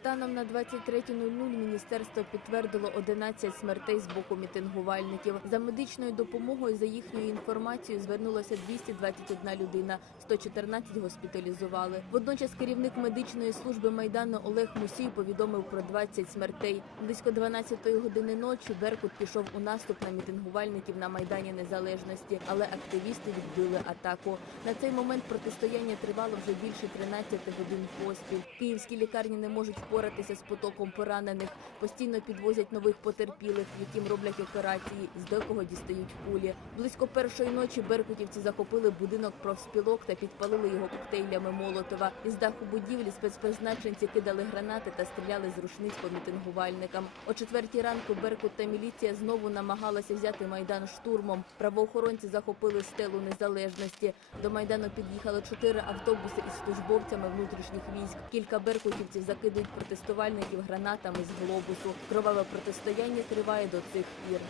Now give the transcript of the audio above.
Станом на 23.00 міністерство підтвердило 11 смертей з боку мітингувальників. За медичною допомогою, за їхньою інформацією, звернулося 221 людина, 114 госпіталізували. Водночас керівник медичної служби майдану Олег Мусій повідомив про 20 смертей. Близько 12-ї години ночі Беркут пішов у наступ на мітингувальників на майдані Незалежності, але активісти відбили атаку. На цей момент протистояння тривало вже більше 13 годин поспіль. Київські лікарні не можуть впоратися з потоком поранених, постійно підвозять нових потерпілих, яким роблять операції, з декого дістають кулі. Близько першої ночі беркутівці захопили будинок профспілок та підпалили його коктейлями Молотова. Із даху будівлі спецпризначенці кидали гранати та стріляли з рушниць по мітингувальникам. О четвертій ранку Беркут та міліція знову намагалася взяти майдан штурмом. Правоохоронці захопили стелу незалежності. До майдану під'їхали чотири автобуси із службовцями внутрішніх військ. Кілька беркутівців закидують протестувальників гранатами з глобусу. Кроваве протистояння триває до цих пір.